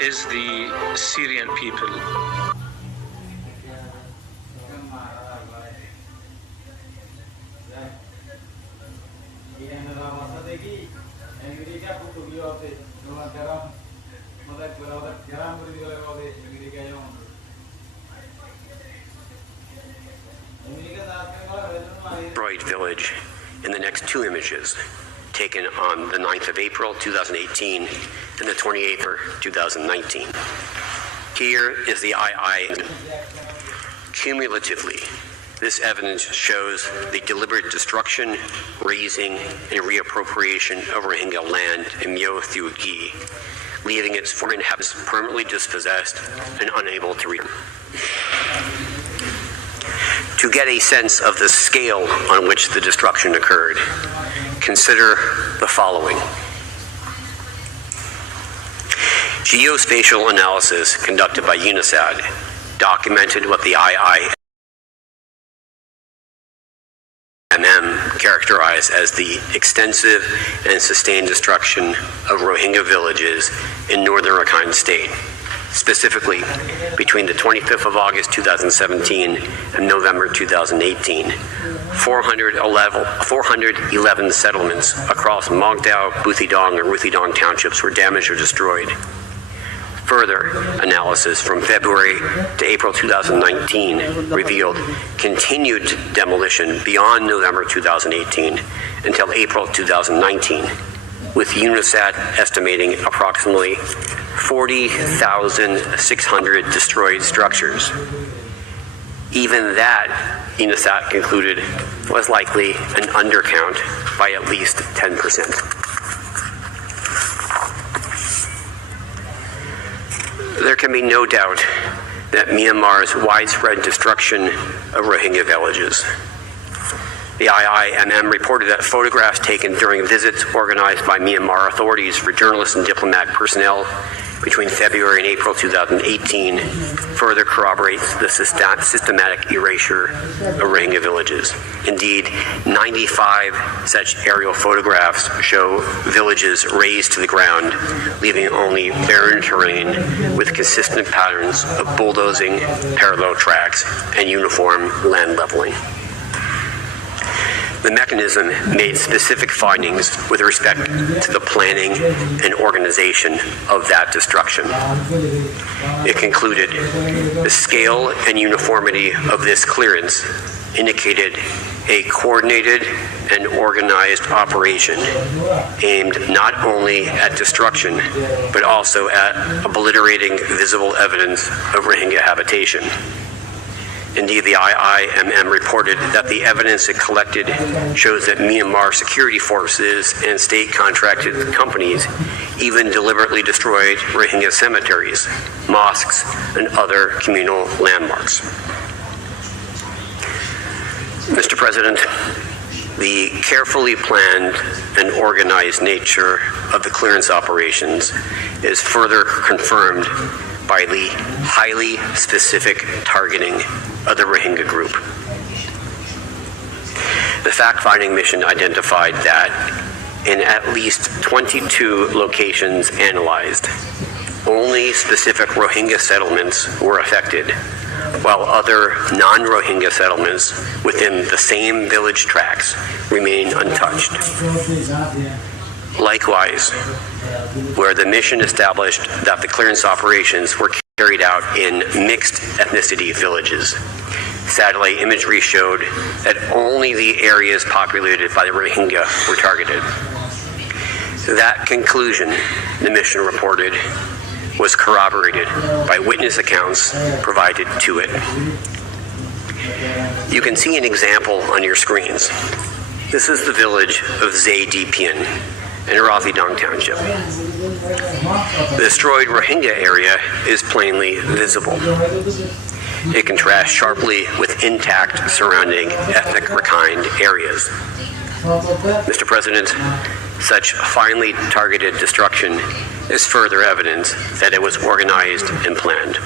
Is the Syrian people. Destroyed village in the next two images, taken on the 9th of April 2018 and the 28th of 2019. Here is the II. Cumulatively, this evidence shows the deliberate destruction, razing, and reappropriation of Rohingya land in Myo Thu Gi, leaving its former inhabitants permanently dispossessed and unable to return. To get a sense of the scale on which the destruction occurred, consider the following. Geospatial analysis conducted by UNISAD documented what the IIMM characterized as the extensive and sustained destruction of Rohingya villages in northern Rakhine State. Specifically, between the 25th of August 2017 and November 2018, 411 settlements across Mongdao, Buthidong, and Ruthidong townships were damaged or destroyed. Further analysis from February to April 2019 revealed continued demolition beyond November 2018 until April 2019, with UNISAD estimating approximately 40,600 destroyed structures. Even that, UNISAD concluded, was likely an undercount by at least 10%. There can be no doubt that Myanmar's widespread destruction of Rohingya villages. The IIMM reported that photographs taken during visits organized by Myanmar authorities for journalists and diplomatic personnel between February and April 2018 further corroborates the systematic erasure of Rohingya villages. Indeed, 95 such aerial photographs show villages razed to the ground, leaving only barren terrain with consistent patterns of bulldozing, parallel tracks, and uniform land leveling. The mechanism made specific findings with respect to the planning and organization of that destruction. It concluded the scale and uniformity of this clearance indicated a coordinated and organized operation aimed not only at destruction, but also at obliterating visible evidence of Rohingya habitation. Indeed, the IIMM reported that the evidence it collected shows that Myanmar security forces and state-contracted companies even deliberately destroyed Rohingya cemeteries, mosques, and other communal landmarks. Mr. President, the carefully planned and organized nature of the clearance operations is further confirmed by the highly specific targeting of the Rohingya group. The fact-finding mission identified that in at least 22 locations analyzed, only specific Rohingya settlements were affected, while other non-Rohingya settlements within the same village tracts remain untouched. Likewise, where the mission established that the clearance operations were carried out in mixed ethnicity villages, satellite imagery showed that only the areas populated by the Rohingya were targeted. That conclusion, the mission reported, was corroborated by witness accounts provided to it. You can see an example on your screens. This is the village of Zaydipien in Rothidong Township. The destroyed Rohingya area is plainly visible. It contrasts sharply with intact surrounding ethnic Rakhine areas. Mr. President, such finely targeted destruction is further evidence that it was organized and planned.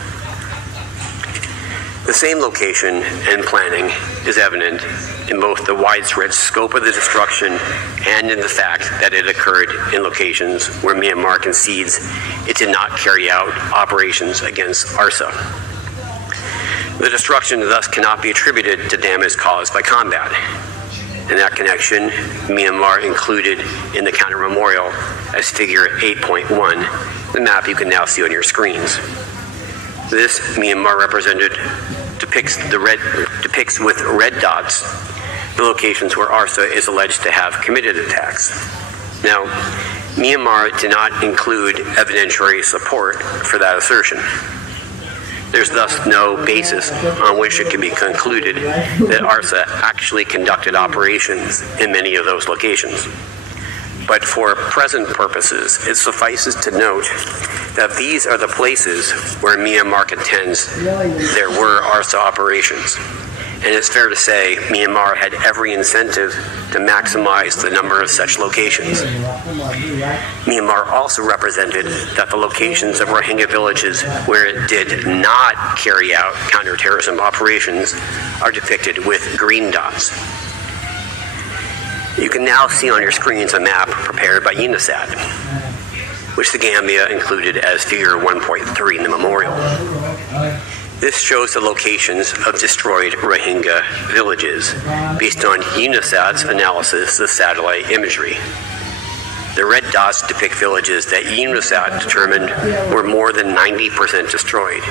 The same location and planning is evident in both the widespread scope of the destruction and in the fact that it occurred in locations where Myanmar concedes it did not carry out operations against ARSA. The destruction thus cannot be attributed to damage caused by combat. In that connection, Myanmar included in the counter memorial as figure 8.1, the map you can now see on your screens. This Myanmar represented depicts with red dots the locations where ARSA is alleged to have committed attacks. Now, Myanmar did not include evidentiary support for that assertion. There's thus no basis on which it can be concluded that ARSA actually conducted operations in many of those locations. But for present purposes, it suffices to note that these are the places where Myanmar contends there were ARSA operations. And it's fair to say Myanmar had every incentive to maximize the number of such locations. Myanmar also represented that the locations of Rohingya villages where it did not carry out counterterrorism operations are depicted with green dots. You can now see on your screens a map prepared by UNISAT, which the Gambia included as figure 1.3 in the memorial. This shows the locations of destroyed Rohingya villages based on UNISAT's analysis of satellite imagery. The red dots depict villages that UNISAT determined were more than 90% destroyed.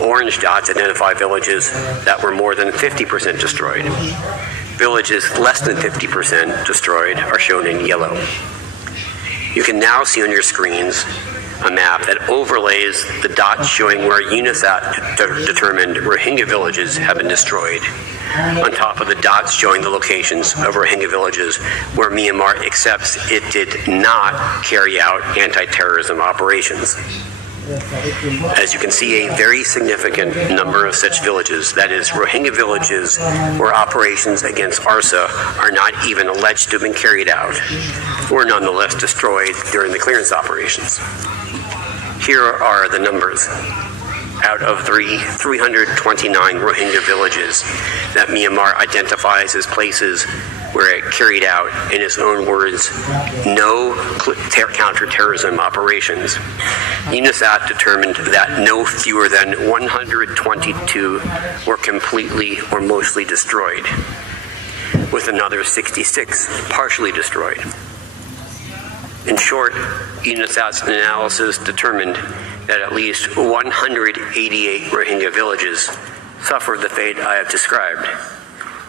Orange dots identify villages that were more than 50% destroyed. Villages less than 50% destroyed are shown in yellow. You can now see on your screens a map that overlays the dots showing where UNISAT determined Rohingya villages have been destroyed, on top of the dots showing the locations of Rohingya villages where Myanmar accepts it did not carry out anti-terrorism operations. As you can see, a very significant number of such villages, that is, Rohingya villages where operations against ARSA are not even alleged to have been carried out, were nonetheless destroyed during the clearance operations. Here are the numbers. Out of 329 Rohingya villages that Myanmar identifies as places where it carried out, in its own words, no counterterrorism operations, UNISAT determined that no fewer than 122 were completely or mostly destroyed, with another 66 partially destroyed. In short, UNISAT's analysis determined that at least 188 Rohingya villages suffered the fate I have described,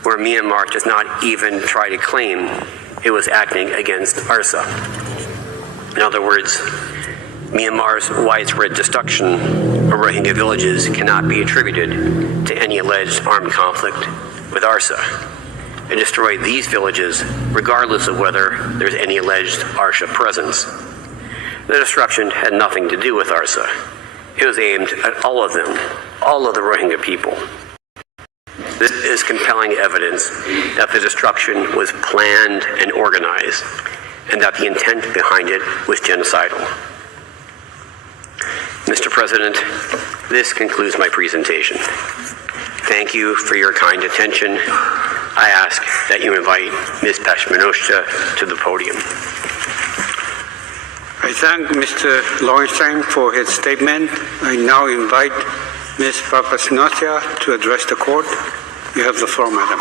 where Myanmar does not even try to claim it was acting against ARSA. In other words, Myanmar's widespread destruction of Rohingya villages cannot be attributed to any alleged armed conflict with ARSA. It destroyed these villages regardless of whether there's any alleged ARSA presence. The destruction had nothing to do with ARSA. It was aimed at all of them, all of the Rohingya people. This is compelling evidence that the destruction was planned and organized, and that the intent behind it was genocidal. Mr. President, this concludes my presentation. Thank you for your kind attention. I ask that you invite Ms. Pashminoshta to the podium. I thank Mr. Lowenstein for his statement. I now invite Ms. Pashminoshta to address the court. You have the floor, madam.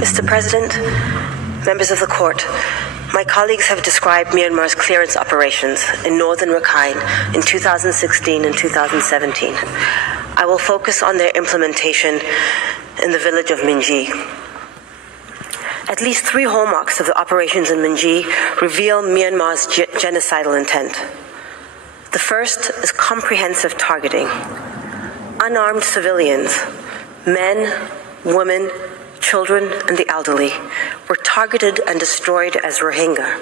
Mr. President, members of the court, my colleagues have described Myanmar's clearance operations in northern Rakhine in 2016 and 2017. I will focus on their implementation in the village of Minji. At least 3 hallmarks of the operations in Minji reveal Myanmar's genocidal intent. The first is comprehensive targeting. Unarmed civilians, men, women, children, and the elderly were targeted and destroyed as Rohingya,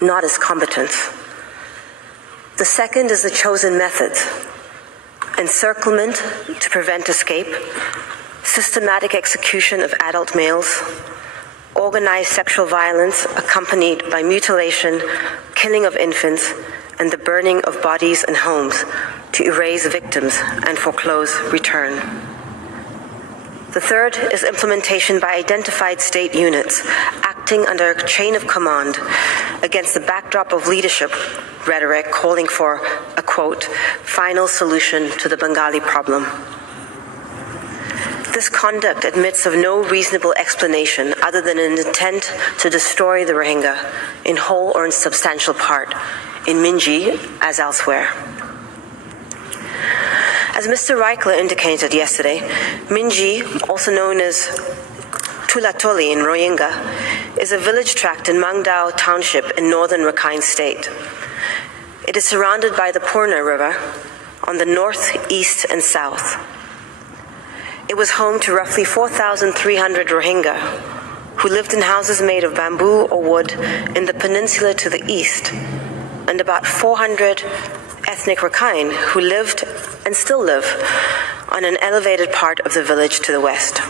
not as combatants. The second is the chosen methods: encirclement to prevent escape, systematic execution of adult males, organized sexual violence accompanied by mutilation, killing of infants, and the burning of bodies and homes to erase victims and foreclose return. The third is implementation by identified state units acting under a chain of command against the backdrop of leadership rhetoric calling for a, quote, final solution to the Bengali problem. This conduct admits of no reasonable explanation other than an intent to destroy the Rohingya in whole or in substantial part, in Minji as elsewhere. As Mr. Reichler indicated yesterday, Minji, also known as Tulatoli in Rohingya, is a village tract in Mangdao Township in northern Rakhine State. It is surrounded by the Purna River on the north, east, and south. It was home to roughly 4,300 Rohingya who lived in houses made of bamboo or wood in the peninsula to the east, and about 400 ethnic Rakhine who lived and still live on an elevated part of the village to the west.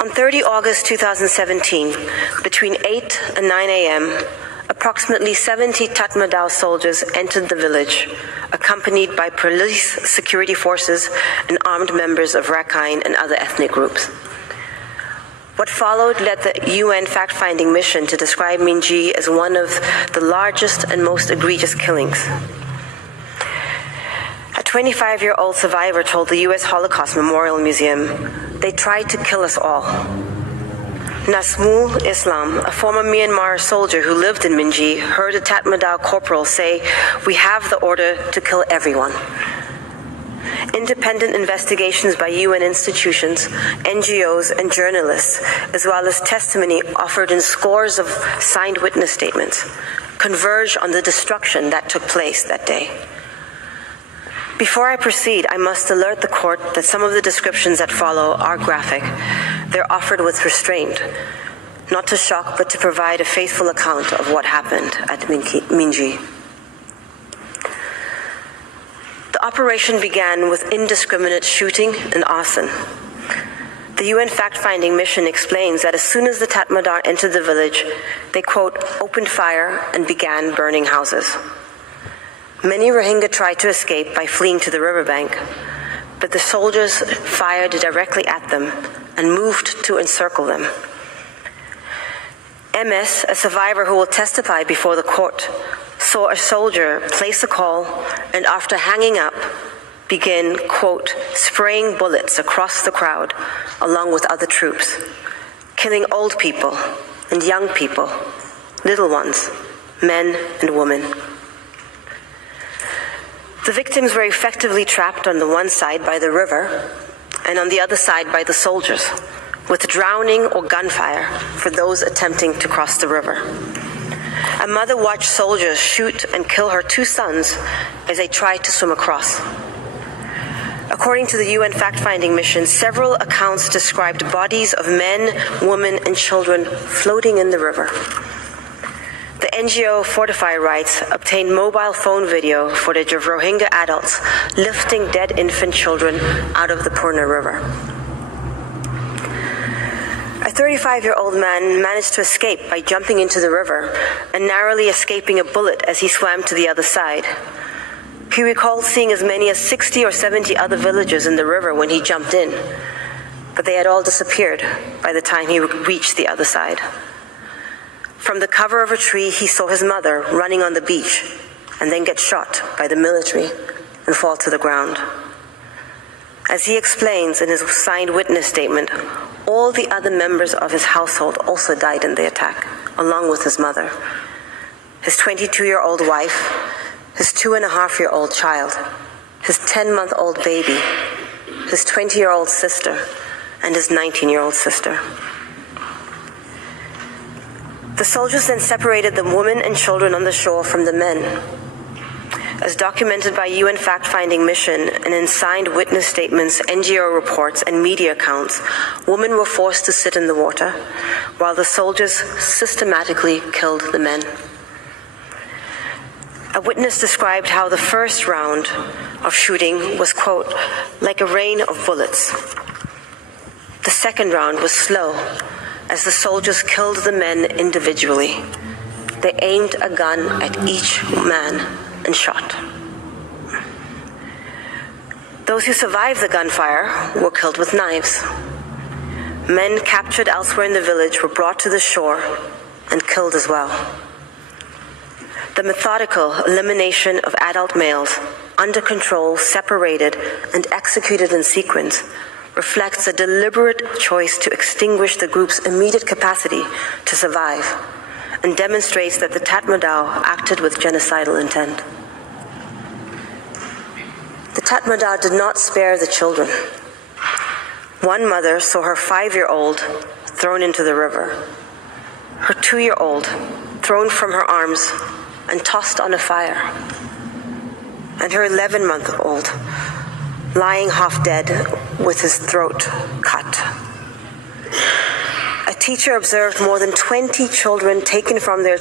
On 30 August 2017, between 8 and 9 a.m., approximately 70 Tatmadaw soldiers entered the village, accompanied by police, security forces, and armed members of Rakhine and other ethnic groups. What followed led the UN fact-finding mission to describe Minji as one of the largest and most egregious killings. A 25-year-old survivor told the U.S. Holocaust Memorial Museum, "They tried to kill us all." Nasmul Islam, a former Myanmar soldier who lived in Minji, heard a Tatmadaw corporal say, "We have the order to kill everyone." Independent investigations by UN institutions, NGOs, and journalists, as well as testimony offered in scores of signed witness statements, converge on the destruction that took place that day. Before I proceed, I must alert the court that some of the descriptions that follow are graphic. They're offered with restraint, not to shock, but to provide a faithful account of what happened at Minji. The operation began with indiscriminate shooting and arson. The UN fact-finding mission explains that as soon as the Tatmadaw entered the village, they, quote, opened fire and began burning houses. Many Rohingya tried to escape by fleeing to the riverbank, but the soldiers fired directly at them and moved to encircle them. MS, a survivor who will testify before the court, saw a soldier place a call and after hanging up, begin, quote, spraying bullets across the crowd along with other troops, killing old people and young people, little ones, men and women. The victims were effectively trapped on the one side by the river and on the other side by the soldiers, with drowning or gunfire for those attempting to cross the river. A mother watched soldiers shoot and kill her two sons as they tried to swim across. According to the UN fact-finding mission, several accounts described bodies of men, women, and children floating in the river. The NGO Fortify Rights obtained mobile phone video footage of Rohingya adults lifting dead infant children out of the Purna River. A 35-year-old man managed to escape by jumping into the river and narrowly escaping a bullet as he swam to the other side. He recalled seeing as many as 60 or 70 other villagers in the river when he jumped in, but they had all disappeared by the time he reached the other side. From the cover of a tree, he saw his mother running on the beach and then get shot by the military and fall to the ground. As he explains in his signed witness statement, all the other members of his household also died in the attack, along with his mother, his 22-year-old wife, his 2.5-year-old child, his 10-month-old baby, his 20-year-old sister, and his 19-year-old sister. The soldiers then separated the women and children on the shore from the men. As documented by UN fact-finding mission and in signed witness statements, NGO reports, and media accounts, women were forced to sit in the water, while the soldiers systematically killed the men. A witness described how the first round of shooting was, quote, like a rain of bullets. The second round was slow, as the soldiers killed the men individually. They aimed a gun at each man and shot. Those who survived the gunfire were killed with knives. Men captured elsewhere in the village were brought to the shore and killed as well. The methodical elimination of adult males, under control, separated, and executed in sequence, reflects a deliberate choice to extinguish the group's immediate capacity to survive, and demonstrates that the Tatmadaw acted with genocidal intent. The Tatmadaw did not spare the children. One mother saw her 5-year-old thrown into the river, her 2-year-old thrown from her arms and tossed on a fire, and her 11-month-old lying half dead with his throat cut. A teacher observed more than 20 children taken from their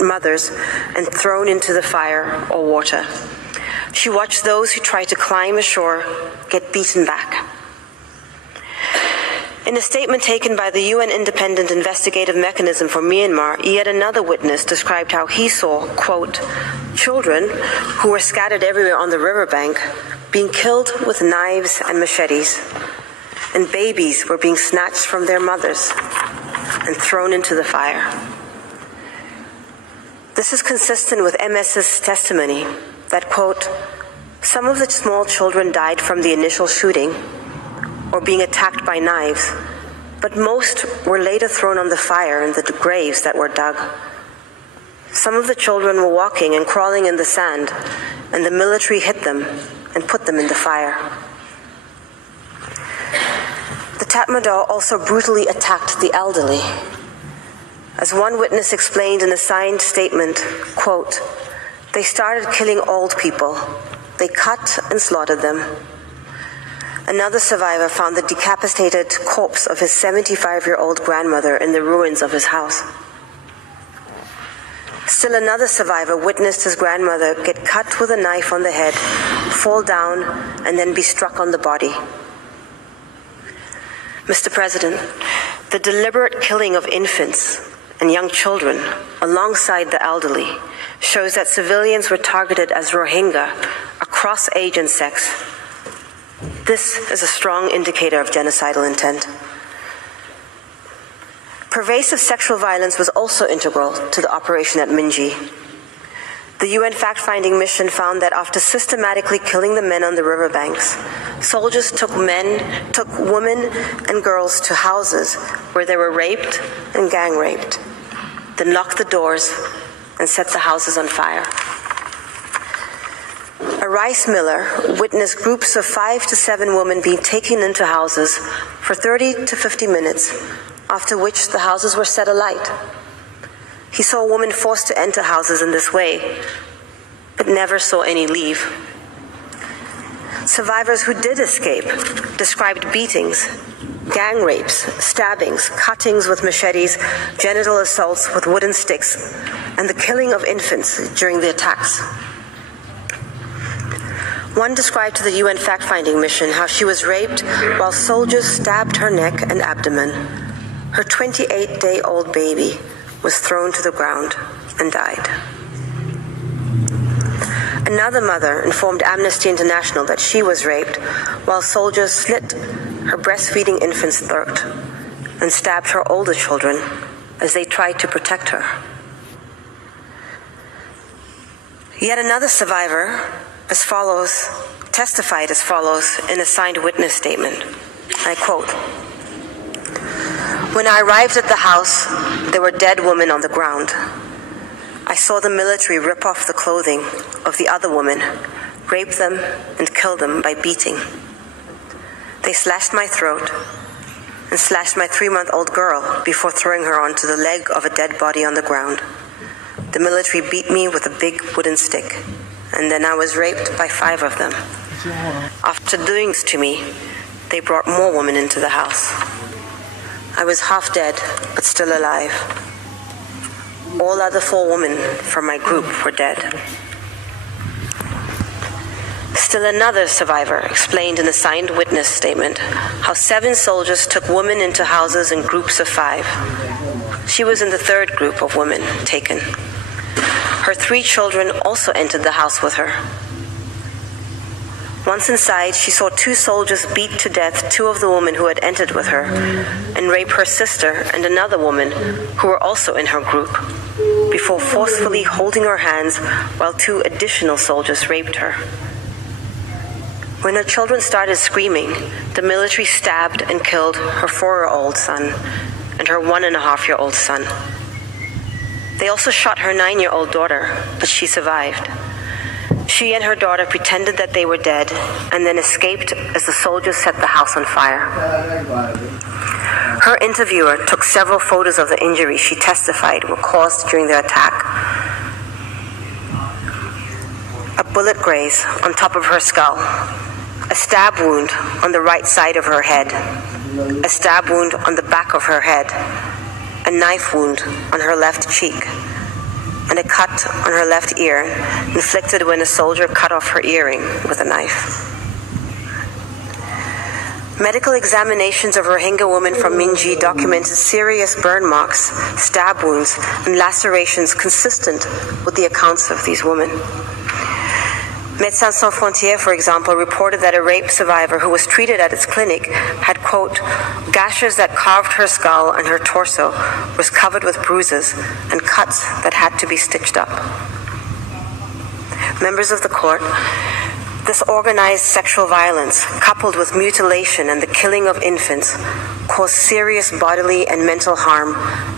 mothers and thrown into the fire or water. She watched those who tried to climb ashore get beaten back. In a statement taken by the UN Independent Investigative Mechanism for Myanmar, yet another witness described how he saw, quote, children who were scattered everywhere on the riverbank being killed with knives and machetes, and babies were being snatched from their mothers and thrown into the fire. This is consistent with MS's testimony that, quote, some of the small children died from the initial shooting or being attacked by knives, but most were later thrown on the fire in the graves that were dug. Some of the children were walking and crawling in the sand, and the military hit them and put them in the fire. The Tatmadaw also brutally attacked the elderly. As one witness explained in a signed statement, quote, they started killing old people. They cut and slaughtered them. Another survivor found the decapitated corpse of his 75-year-old grandmother in the ruins of his house. Still another survivor witnessed his grandmother get cut with a knife on the head, fall down, and then be struck on the body. Mr. President, the deliberate killing of infants and young children alongside the elderly shows that civilians were targeted as Rohingya across age and sex. This is a strong indicator of genocidal intent. Pervasive sexual violence was also integral to the operation at Minji. The UN fact-finding mission found that after systematically killing the men on the riverbanks, soldiers took women and girls to houses where they were raped and gang raped, then locked the doors and set the houses on fire. A rice miller witnessed groups of 5 to 7 women being taken into houses for 30 to 50 minutes, after which the houses were set alight. He saw women forced to enter houses in this way, but never saw any leave. Survivors who did escape described beatings, gang rapes, stabbings, cuttings with machetes, genital assaults with wooden sticks, and the killing of infants during the attacks. One described to the UN fact-finding mission how she was raped while soldiers stabbed her neck and abdomen. Her 28-day-old baby was thrown to the ground and died. Another mother informed Amnesty International that she was raped while soldiers slit her breastfeeding infant's throat and stabbed her older children as they tried to protect her. Yet another survivor testified as follows in a signed witness statement. I quote, when I arrived at the house, there were dead women on the ground. I saw the military rip off the clothing of the other women, rape them, and kill them by beating. They slashed my throat and slashed my 3-month-old girl before throwing her onto the leg of a dead body on the ground. The military beat me with a big wooden stick, and then I was raped by 5 of them. After doing this to me, they brought more women into the house. I was half dead, but still alive. All other 4 women from my group were dead. Still another survivor explained in a signed witness statement how 7 soldiers took women into houses in groups of 5. She was in the 3rd group of women taken. Her 3 children also entered the house with her. Once inside, she saw 2 soldiers beat to death 2 of the women who had entered with her and rape her sister and another woman who were also in her group, before forcefully holding her hands while 2 additional soldiers raped her. When her children started screaming, the military stabbed and killed her 4-year-old son and her 1.5-year-old son. They also shot her 9-year-old daughter, but she survived. She and her daughter pretended that they were dead and then escaped as the soldiers set the house on fire. Her interviewer took several photos of the injuries she testified were caused during the attack. A bullet graze on top of her skull, a stab wound on the right side of her head, a stab wound on the back of her head, a knife wound on her left cheek, and a cut on her left ear inflicted when a soldier cut off her earring with a knife. Medical examinations of Rohingya women from Minji documented serious burn marks, stab wounds, and lacerations consistent with the accounts of these women. Médecins Sans Frontières, for example, reported that a rape survivor who was treated at its clinic had, quote, gashes that carved her skull and her torso, was covered with bruises and cuts that had to be stitched up. Members of the court, this organized sexual violence, coupled with mutilation and the killing of infants, caused serious bodily and mental harm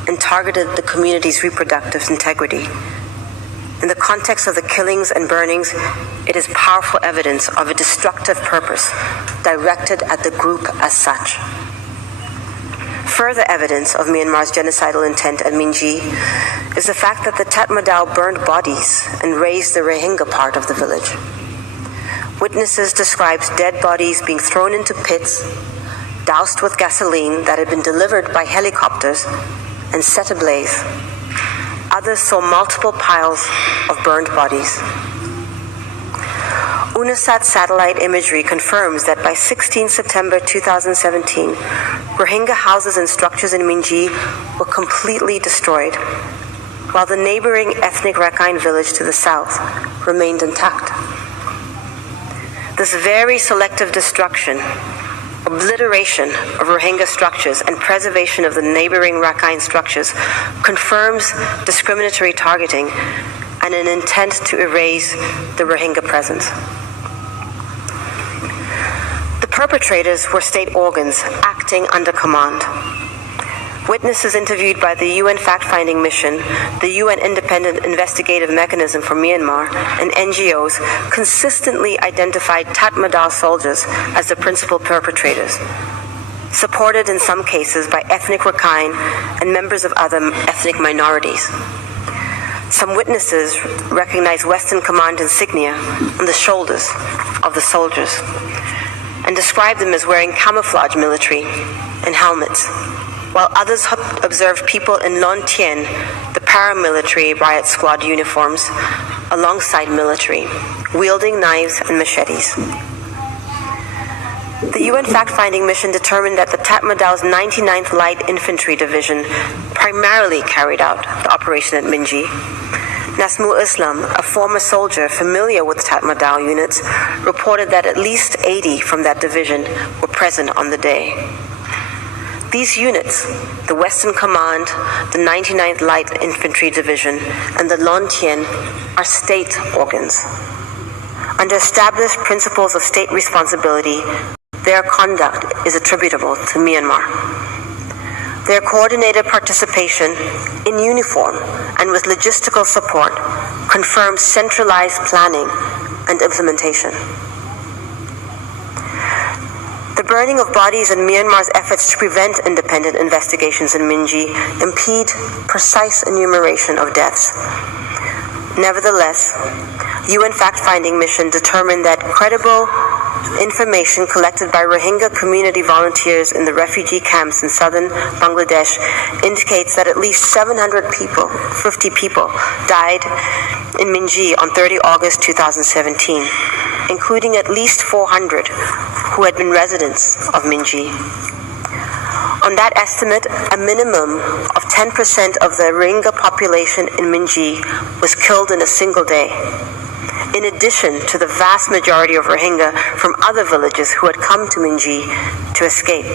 and targeted the community's reproductive integrity. In the context of the killings and burnings, it is powerful evidence of a destructive purpose directed at the group as such. Further evidence of Myanmar's genocidal intent at Minji is the fact that the Tatmadaw burned bodies and razed the Rohingya part of the village. Witnesses described dead bodies being thrown into pits, doused with gasoline that had been delivered by helicopters, and set ablaze. Others saw multiple piles of burned bodies. UNISAT satellite imagery confirms that by 16 September 2017, Rohingya houses and structures in Minji were completely destroyed, while the neighboring ethnic Rakhine village to the south remained intact. This very selective destruction, obliteration of Rohingya structures, and preservation of the neighboring Rakhine structures confirms discriminatory targeting and an intent to erase the Rohingya presence. The perpetrators were state organs acting under command. Witnesses interviewed by the UN fact-finding mission, the UN Independent Investigative Mechanism for Myanmar, and NGOs consistently identified Tatmadaw soldiers as the principal perpetrators, supported in some cases by ethnic Rakhine and members of other ethnic minorities. Some witnesses recognized Western Command insignia on the shoulders of the soldiers and described them as wearing camouflage military and helmets, while others observed people in Lon Tien, the paramilitary riot squad uniforms, alongside military, wielding knives and machetes. The UN fact-finding mission determined that the Tatmadaw's 99th Light Infantry Division primarily carried out the operation at Minji. Nasmul Islam, a former soldier familiar with Tatmadaw units, reported that at least 80 from that division were present on the day. These units, the Western Command, the 99th Light Infantry Division, and the Lon Tien, are state organs. Under established principles of state responsibility, their conduct is attributable to Myanmar. Their coordinated participation in uniform and with logistical support confirms centralized planning and implementation. The burning of bodies and Myanmar's efforts to prevent independent investigations in Minji impede precise enumeration of deaths. Nevertheless, UN fact-finding mission determined that credible information collected by Rohingya community volunteers in the refugee camps in southern Bangladesh indicates that at least 50 people died in Minji on 30 August 2017. including at least 400 who had been residents of Minji. On that estimate, a minimum of 10% of the Rohingya population in Minji was killed in a single day, in addition to the vast majority of Rohingya from other villages who had come to Minji to escape.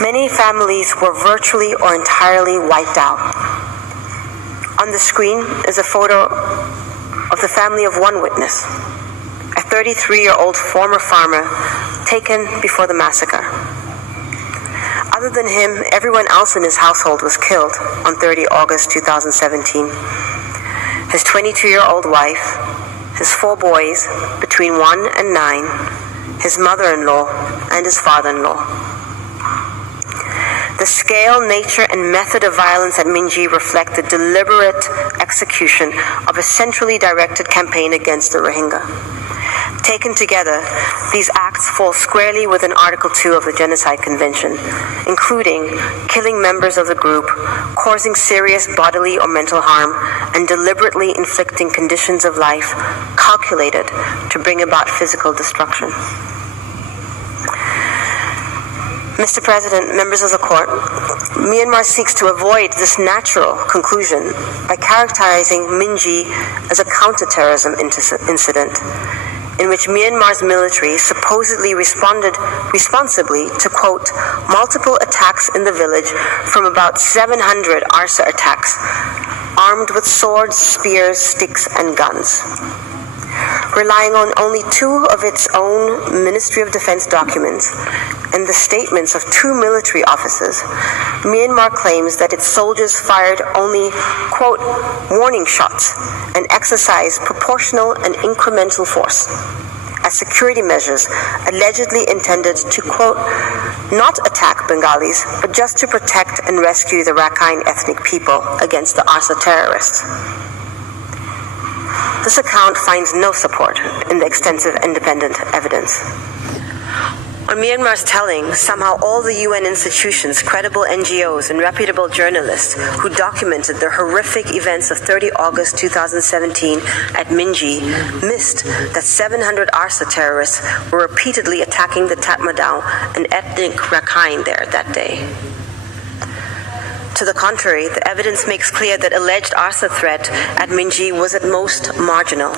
Many families were virtually or entirely wiped out. On the screen is a photo of the family of one witness, a 33-year-old former farmer taken before the massacre. Other than him, everyone else in his household was killed on 30 August 2017. His 22-year-old wife, his 4 boys between 1 and 9, his mother-in-law, and his father-in-law. The scale, nature, and method of violence at Minji reflect the deliberate execution of a centrally directed campaign against the Rohingya. Taken together, these acts fall squarely within Article 2 of the Genocide Convention, including killing members of the group, causing serious bodily or mental harm, and deliberately inflicting conditions of life calculated to bring about physical destruction. Mr. President, members of the court, Myanmar seeks to avoid this natural conclusion by characterizing Minji as a counterterrorism incident in which Myanmar's military supposedly responded responsibly to, quote, multiple attacks in the village from about 700 ARSA attacks, armed with swords, spears, sticks, and guns. Relying on only 2 of its own Ministry of Defense documents and the statements of 2 military officers, Myanmar claims that its soldiers fired only, quote, warning shots and exercised proportional and incremental force as security measures allegedly intended to, quote, not attack Bengalis, but just to protect and rescue the Rakhine ethnic people against the ARSA terrorists. This account finds no support in the extensive independent evidence. On Myanmar's telling, somehow all the UN institutions, credible NGOs, and reputable journalists who documented the horrific events of 30 August 2017 at Minji missed that 700 ARSA terrorists were repeatedly attacking the Tatmadaw, an ethnic Rakhine there that day. To the contrary, the evidence makes clear that alleged ARSA threat at Minji was at most marginal.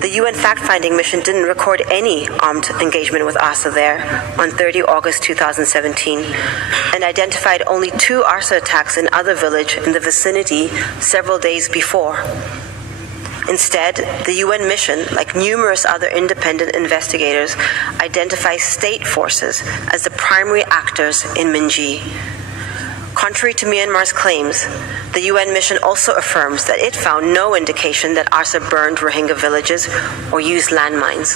The UN fact-finding mission didn't record any armed engagement with ARSA there on 30 August 2017 and identified only 2 ARSA attacks in other villages in the vicinity several days before. Instead, the UN mission, like numerous other independent investigators, identifies state forces as the primary actors in Minji. Contrary to Myanmar's claims, the UN mission also affirms that it found no indication that ARSA burned Rohingya villages or used landmines.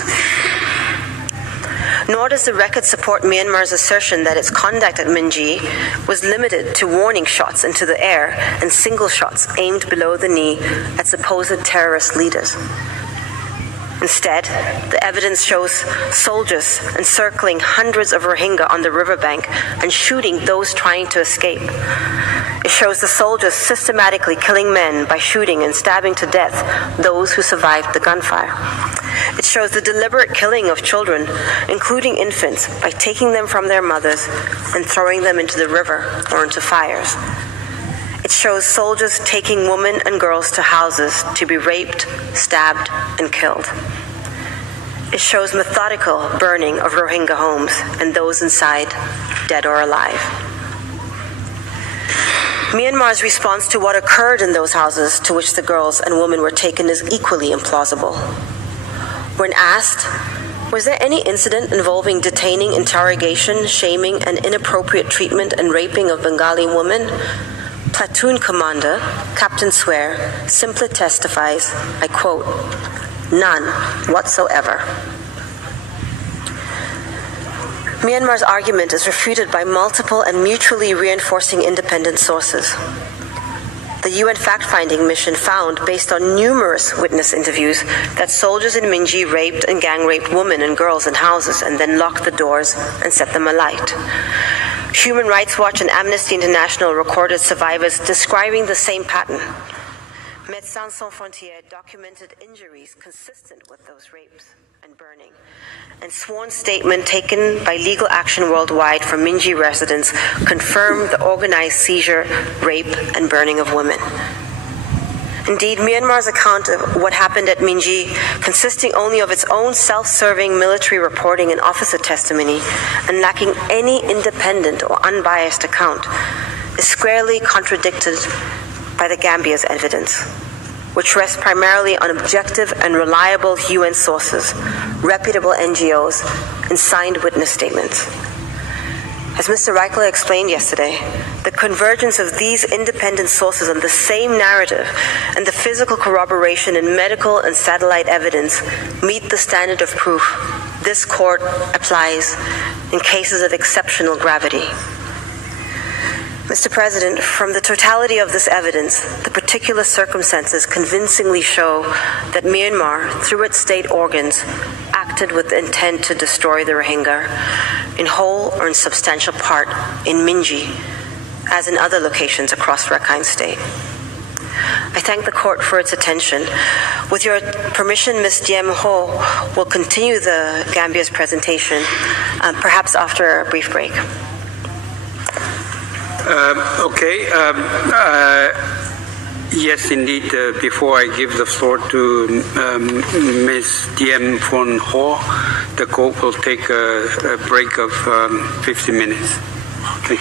Nor does the record support Myanmar's assertion that its conduct at Minji was limited to warning shots into the air and single shots aimed below the knee at supposed terrorist leaders. Instead, the evidence shows soldiers encircling hundreds of Rohingya on the riverbank and shooting those trying to escape. It shows the soldiers systematically killing men by shooting and stabbing to death those who survived the gunfire. It shows the deliberate killing of children, including infants, by taking them from their mothers and throwing them into the river or into fires. It shows soldiers taking women and girls to houses to be raped, stabbed, and killed. It shows methodical burning of Rohingya homes and those inside, dead or alive. Myanmar's response to what occurred in those houses to which the girls and women were taken is equally implausible. When asked, was there any incident involving detaining, interrogation, shaming, and inappropriate treatment and raping of Bengali women? Platoon Commander Captain Swear simply testifies, I quote, none whatsoever. Myanmar's argument is refuted by multiple and mutually reinforcing independent sources. The UN fact-finding mission found, based on numerous witness interviews, that soldiers in Minji raped and gang-raped women and girls in houses and then locked the doors and set them alight. Human Rights Watch and Amnesty International recorded survivors describing the same pattern. Médecins Sans Frontières documented injuries consistent with those rapes and burning, and sworn statement taken by Legal Action Worldwide from Minji residents confirmed the organized seizure, rape, and burning of women. Indeed, Myanmar's account of what happened at Minji, consisting only of its own self-serving military reporting and officer testimony, and lacking any independent or unbiased account, is squarely contradicted by the Gambia's evidence, which rests primarily on objective and reliable UN sources, reputable NGOs, and signed witness statements. As Mr. Reichler explained yesterday, the convergence of these independent sources on the same narrative and the physical corroboration in medical and satellite evidence meet the standard of proof this court applies in cases of exceptional gravity. Mr. President, from the totality of this evidence, the particular circumstances convincingly show that Myanmar, through its state organs, acted with the intent to destroy the Rohingya, in whole or in substantial part, in Minji, as in other locations across Rakhine State. I thank the court for its attention. With your permission, Ms. Diem Ho will continue the Gambia's presentation, perhaps after a brief break. Yes, indeed. Before I give the floor to Ms. Diem Von Ho, the court will take a break of 50 minutes. Okay.